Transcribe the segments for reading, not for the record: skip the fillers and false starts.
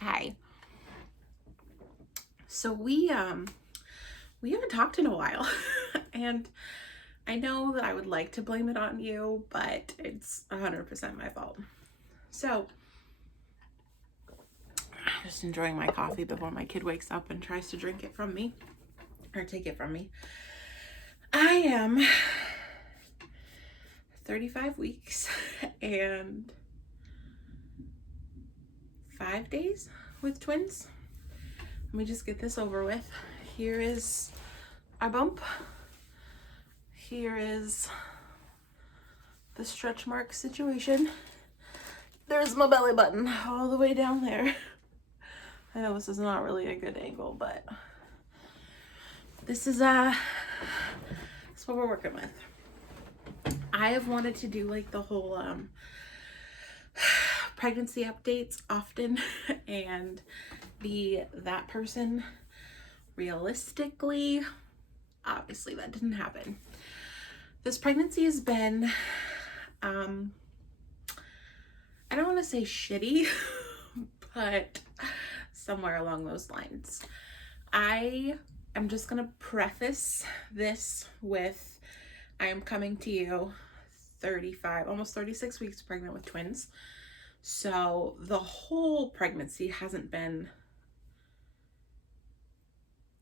Hi. So we haven't talked in a while and I know that I would like to blame it on you, but it's 100% my fault. So, I'm just enjoying my coffee before my kid wakes up and tries to drink it from me or take it from me. I am 35 weeks and 5 days with twins. Let me just get this over with. Here is our bump. Here is the stretch mark situation. There's my belly button all the way down there. I know this is not really a good angle, but this is that's what we're working with. I have wanted to do like the whole pregnancy updates often and be that person. Realistically, obviously that didn't happen. This pregnancy has been I don't want to say shitty, but somewhere along those lines. I am just going to preface this with I am coming to you 35, almost 36 weeks pregnant with twins. So the whole pregnancy hasn't been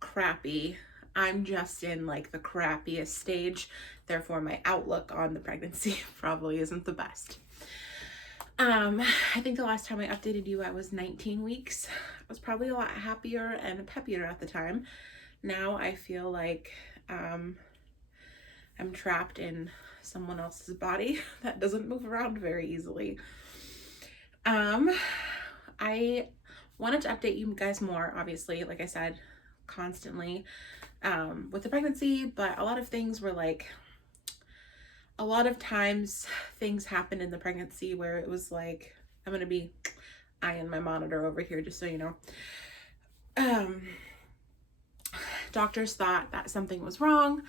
crappy. I'm just in like the crappiest stage. Therefore, my outlook on the pregnancy probably isn't the best. I think the last time I updated you, I was 19 weeks. I was probably a lot happier and peppier at the time. Now I feel like I'm trapped in someone else's body that doesn't move around very easily. I wanted to update you guys more, obviously, like I said, constantly with the pregnancy, but a lot of things were like, a lot of times things happened in the pregnancy where it was like, I'm going to be eyeing my monitor over here, just so you know. Doctors thought that something was wrong,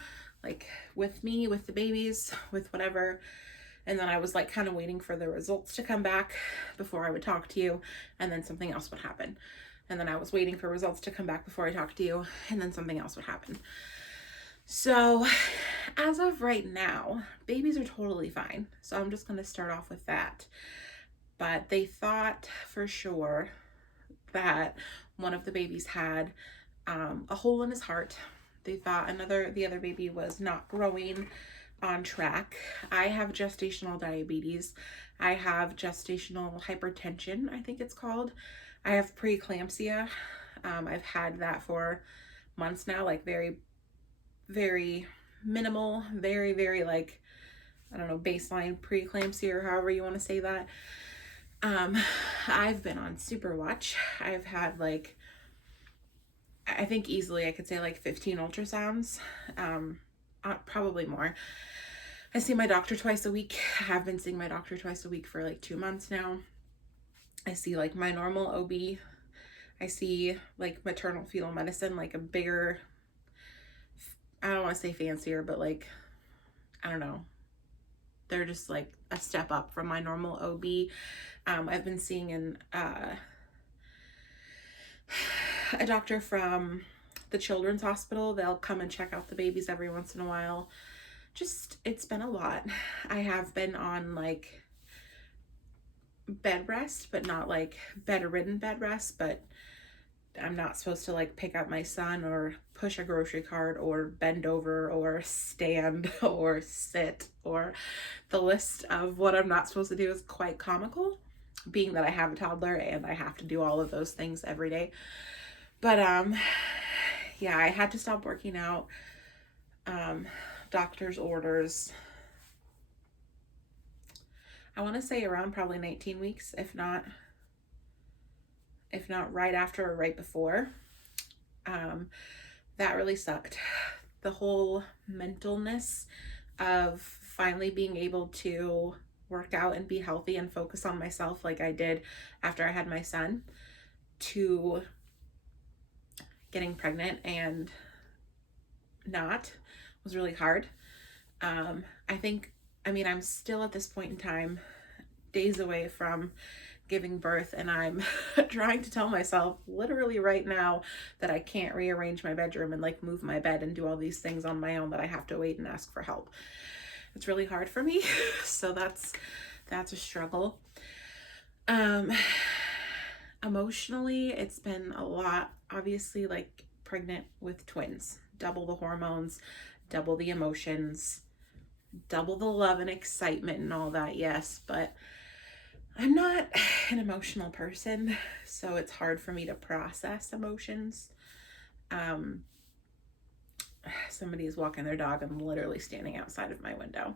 like with me, with the babies, with whatever. And then I was like kind of waiting for the results to come back before I would talk to you, and then something else would happen. And then I was waiting for results to come back before I talked to you, and then something else would happen. So as of right now, babies are totally fine. So I'm just going to start off with that. But they thought for sure that one of the babies had a hole in his heart. They thought the other baby was not growing on track. I have gestational diabetes. I have gestational hypertension, I think it's called. I have preeclampsia. I've had that for months now, like very, very minimal, very, very like, I don't know, baseline preeclampsia or however you want to say that. I've been on super watch. I've had like, I think easily I could say like 15 ultrasounds, probably more. I see my doctor twice a week. I have been seeing my doctor twice a week for like 2 months now. I see like my normal OB. I see like maternal fetal medicine, like a bigger, I don't want to say fancier, but like, I don't know. They're just like a step up from my normal OB. I've been seeing a doctor from the children's hospital. They'll come and check out the babies every once in a while. Just, it's been a lot. I have been on like bed rest, but not like bedridden bed rest, but I'm not supposed to like pick up my son or push a grocery cart or bend over or stand or sit, or the list of what I'm not supposed to do is quite comical, being that I have a toddler and I have to do all of those things every day. But yeah, I had to stop working out. Doctor's orders, I want to say around probably 19 weeks, if not right after or right before. That really sucked. The whole mentalness of finally being able to work out and be healthy and focus on myself like I did after I had my son, to getting pregnant and not, was really hard. I mean, I'm still at this point in time days away from giving birth, and I'm trying to tell myself literally right now that I can't rearrange my bedroom and like move my bed and do all these things on my own, that I have to wait and ask for help. It's really hard for me. So that's a struggle. Emotionally, it's been a lot. Obviously, like pregnant with twins, double the hormones, double the emotions, double the love and excitement and all that. Yes, but I'm not an emotional person, so it's hard for me to process emotions. Somebody is walking their dog. I'm literally standing outside of my window.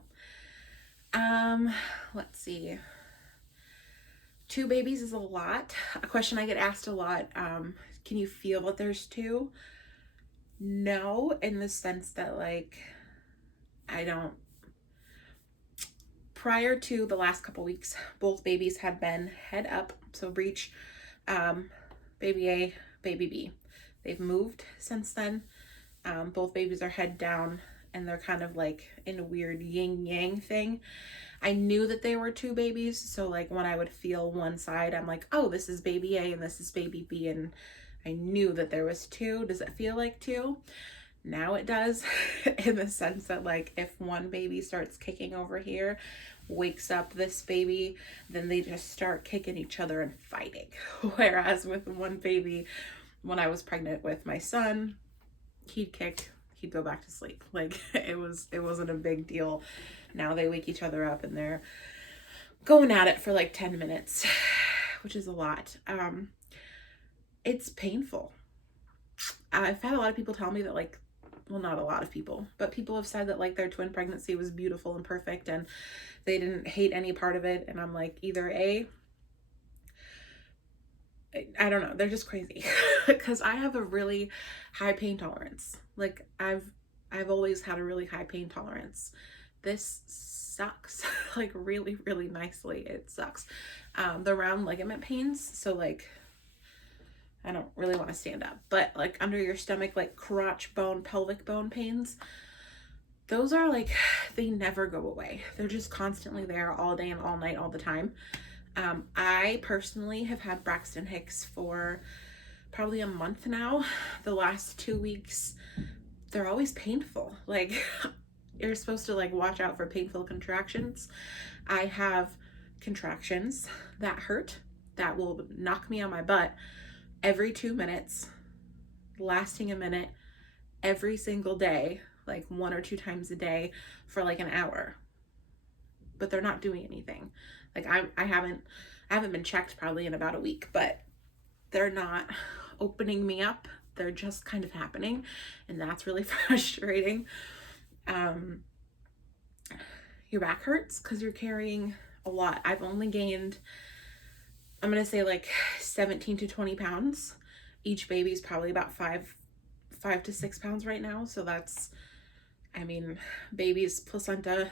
Let's see. 2 babies is a lot. A question I get asked a lot. Can you feel that there's 2? No, in the sense that like, I don't. Prior to the last couple weeks, both babies had been head up. So breech, baby A, baby B. They've moved since then. Both babies are head down, and they're kind of like in a weird yin yang thing. I knew that they were 2 babies, so like when I would feel one side, I'm like, oh, this is baby A and this is baby B, and I knew that there was 2. Does it feel like 2? Now it does, in the sense that like if one baby starts kicking over here, wakes up this baby, then they just start kicking each other and fighting. Whereas with one baby, when I was pregnant with my son, he'd kick, he'd go back to sleep. Like it wasn't a big deal. Now they wake each other up and they're going at it for like 10 minutes, which is a lot. It's painful. I've had a lot of people tell me that like, well, not a lot of people, but people have said that like their twin pregnancy was beautiful and perfect and they didn't hate any part of it. And I'm like, either A, I don't know, they're just crazy. Because I have a really high pain tolerance. Like I've always had a really high pain tolerance. This sucks. Like really, really nicely, it sucks. The round ligament pains, so like I don't really want to stand up, but like under your stomach, like crotch bone, pelvic bone pains, those are like, they never go away. They're just constantly there all day and all night, all the time. I personally have had Braxton Hicks for probably a month now. The last 2 weeks, they're always painful. Like you're supposed to like watch out for painful contractions. I have contractions that hurt, that will knock me on my butt every 2 minutes, lasting a minute every single day, like 1 or 2 times a day for like an hour. But they're not doing anything. Like I haven't been checked probably in about a week, but they're not opening me up. They're just kind of happening, and that's really frustrating. Your back hurts because you're carrying a lot. I've only gained, I'm gonna say like 17 to 20 pounds. Each baby's probably about 5 to 6 pounds right now. So that's, I mean, baby's placenta,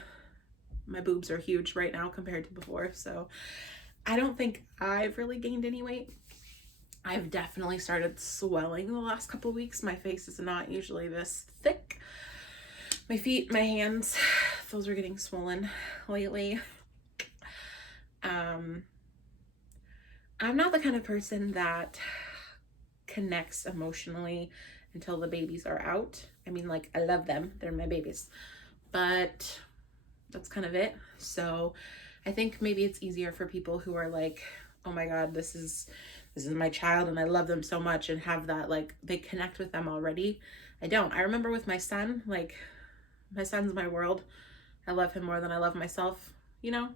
my boobs are huge right now compared to before. So I don't think I've really gained any weight. I've definitely started swelling the last couple of weeks. My face is not usually this thick. My feet, my hands, those are getting swollen lately. I'm not the kind of person that connects emotionally until the babies are out. I mean, like, I love them. They're my babies. But that's kind of it. So I think maybe it's easier for people who are like, oh my God, this is my child and I love them so much, and have that, like, they connect with them already. I don't. I remember with my son, like, my son's my world. I love him more than I love myself, you know?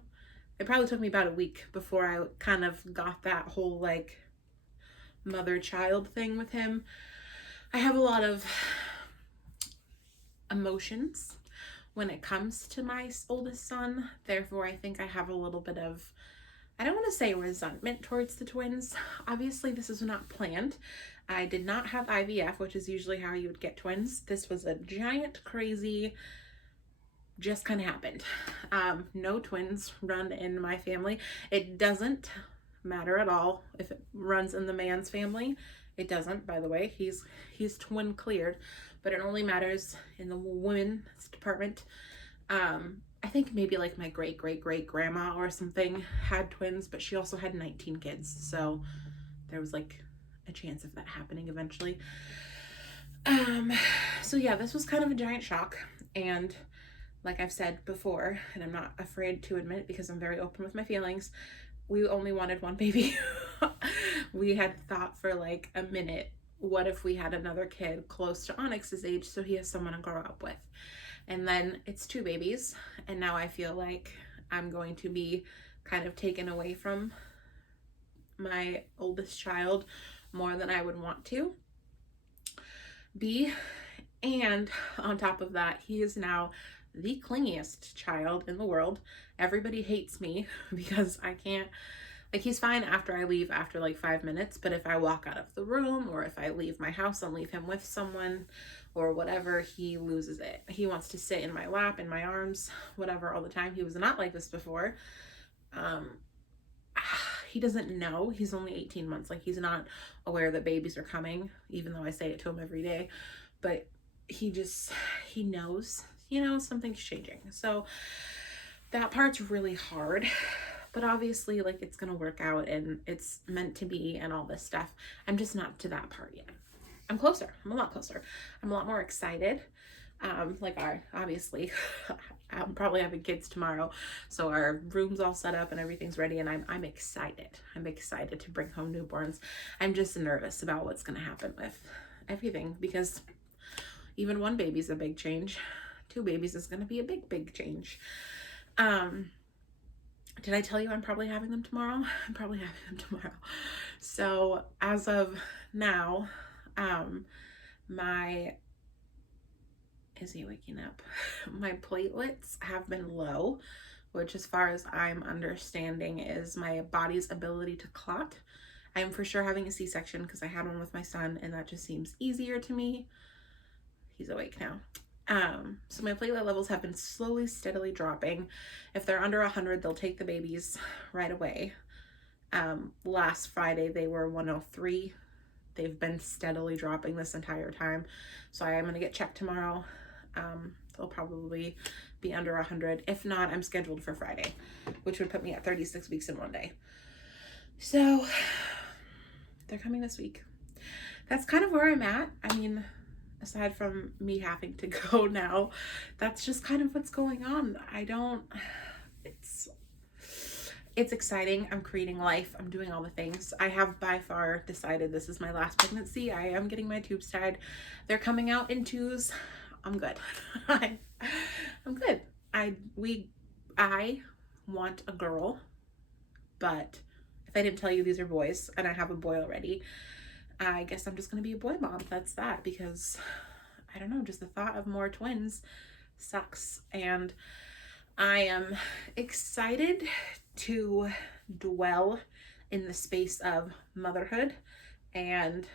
It probably took me about a week before I kind of got that whole like mother-child thing with him. I have a lot of emotions when it comes to my oldest son. Therefore, I think I have a little bit of, I don't want to say resentment towards the twins. Obviously, this is not planned. I did not have IVF, which is usually how you would get twins. This was a giant, crazy, just kind of happened. No twins run in my family. It doesn't matter at all if it runs in the man's family. It doesn't, by the way. He's twin cleared, but it only matters in the women's department. I think maybe like my great great great grandma or something had twins, but she also had 19 kids. So there was like a chance of that happening eventually. Um, so yeah, this was kind of a giant shock. And like I've said before, and I'm not afraid to admit it because I'm very open with my feelings, we only wanted one baby. We had thought for like a minute, what if we had another kid close to Onyx's age so he has someone to grow up with? And then it's two babies, and now I feel like I'm going to be kind of taken away from my oldest child more than I would want to be. And on top of that, he is now the clingiest child in the world. Everybody hates me because I can't, like, he's fine after I leave after like 5 minutes, but if I walk out of the room or if I leave my house and leave him with someone or whatever, he loses it. He wants to sit in my lap, in my arms, whatever, all the time. He was not like this before. He doesn't know. He's only 18 months. Like, he's not aware that babies are coming, even though I say it to him every day. But he knows, something's changing. So that part's really hard. But obviously, like, it's going to work out and it's meant to be and all this stuff. I'm just not to that part yet. I'm closer. I'm a lot closer. I'm a lot more excited. Obviously, I'm probably having kids tomorrow, so our room's all set up and everything's ready, and I'm excited. I'm excited to bring home newborns. I'm just nervous about what's going to happen with everything, because even one baby's a big change. Two babies is going to be a big change. Did I tell you I'm probably having them tomorrow? I'm probably having them tomorrow. So as of now, is he waking up? My platelets have been low, which, as far as I'm understanding, is my body's ability to clot. I am for sure having a C-section because I had one with my son, and that just seems easier to me. He's awake now. So my platelet levels have been slowly, steadily dropping. If they're under 100, they'll take the babies right away. Last Friday, they were 103. They've been steadily dropping this entire time. So I am going to get checked tomorrow. They'll probably be under 100. If not, I'm scheduled for Friday, which would put me at 36 weeks in one day. So they're coming this week. That's kind of where I'm at. I mean, aside from me having to go now, that's just kind of what's going on. It's exciting. I'm creating life. I'm doing all the things. I have by far decided this is my last pregnancy. I am getting my tubes tied. They're coming out in 2s. I'm good. I'm good. I want a girl, but if I didn't tell you these are boys and I have a boy already, I guess I'm just going to be a boy mom. That's that, because I don't know, just the thought of more twins sucks. And I am excited to dwell in the space of motherhood and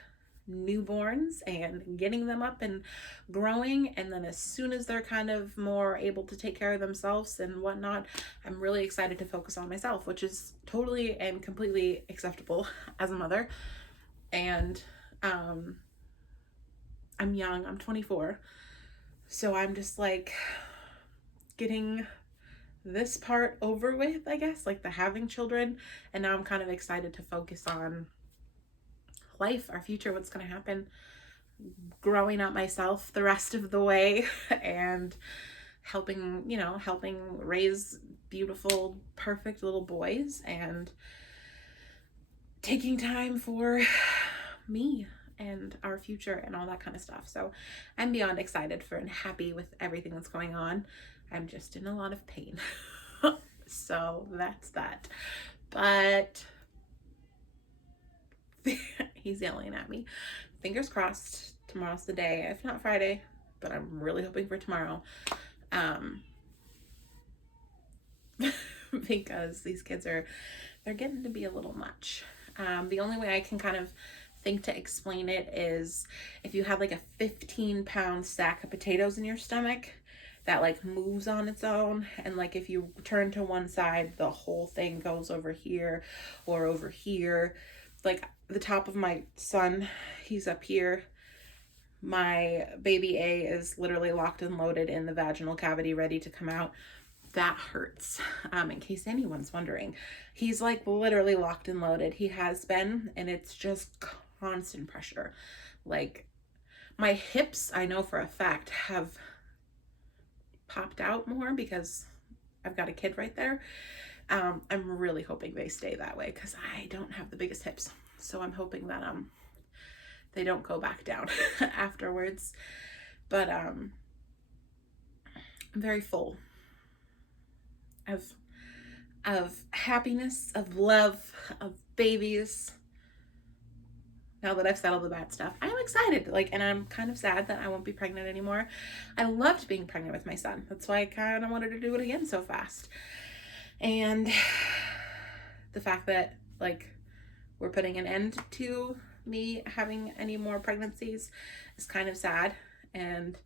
newborns and getting them up and growing, and then as soon as they're kind of more able to take care of themselves and whatnot, I'm really excited to focus on myself, which is totally and completely acceptable as a mother. And I'm young, I'm 24, so I'm just like getting this part over with, I guess, like the having children, and now I'm kind of excited to focus on life, our future, what's going to happen, growing up myself the rest of the way, and helping raise beautiful, perfect little boys, and taking time for me and our future and all that kind of stuff. So I'm beyond excited for and happy with everything that's going on. I'm just in a lot of pain. So that's that. But he's yelling at me. Fingers crossed tomorrow's the day, if not Friday, but I'm really hoping for tomorrow. Because these kids they're getting to be a little much. The only way I can kind of think to explain it is if you had like a 15-pound sack of potatoes in your stomach that like moves on its own, and like if you turn to one side, the whole thing goes over here or over here. Like the top of my son, he's up here. My baby A is literally locked and loaded in the vaginal cavity, ready to come out. that hurts. In case anyone's wondering, he's like literally locked and loaded. He has been, and it's just constant pressure. Like my hips, I know for a fact, have popped out more because I've got a kid right there. I'm really hoping they stay that way because I don't have the biggest hips. So I'm hoping that they don't go back down afterwards. But I'm very full of happiness, of love, of babies. Now that I've settled the bad stuff, I'm excited. Like, and I'm kind of sad that I won't be pregnant anymore. I loved being pregnant with my son. That's why I kind of wanted to do it again so fast. And the fact that like we're putting an end to me having any more pregnancies is kind of sad and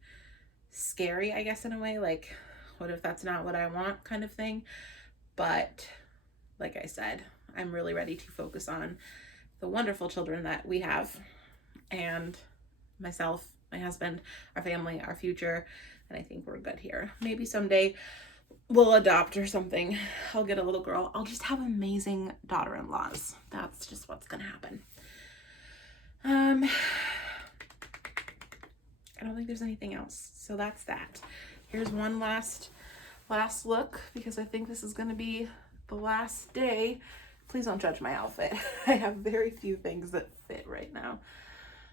scary, I guess, in a way. Like, what if that's not what I want, kind of thing. But like I said, I'm really ready to focus on the wonderful children that we have, and myself, my husband, our family, our future, and I think we're good here. Maybe someday we'll adopt or something. I'll get a little girl. I'll just have amazing daughter-in-laws. That's just what's gonna happen. I don't think there's anything else. So that's that. Here's one last look, because I think this is gonna be the last day. Please don't judge my outfit. I have very few things that fit right now.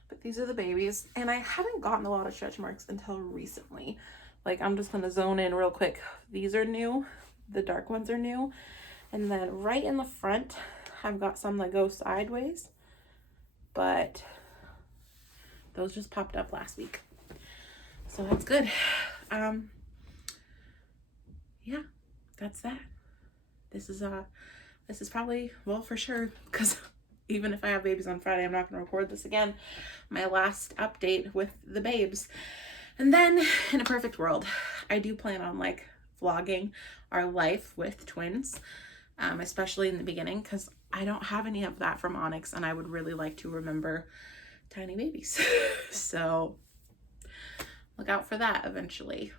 But these are the babies. And I haven't gotten a lot of stretch marks until recently. Like, I'm just gonna zone in real quick. These are new. The dark ones are new. And then right in the front, I've got some that go sideways. But those just popped up last week. So that's good. Yeah, that's that. This is probably, well, for sure, because even if I have babies on Friday, I'm not going to record this again. My last update with the babes. And then in a perfect world, I do plan on like vlogging our life with twins, especially in the beginning, because I don't have any of that from Onyx, and I would really like to remember tiny babies. So look out for that eventually.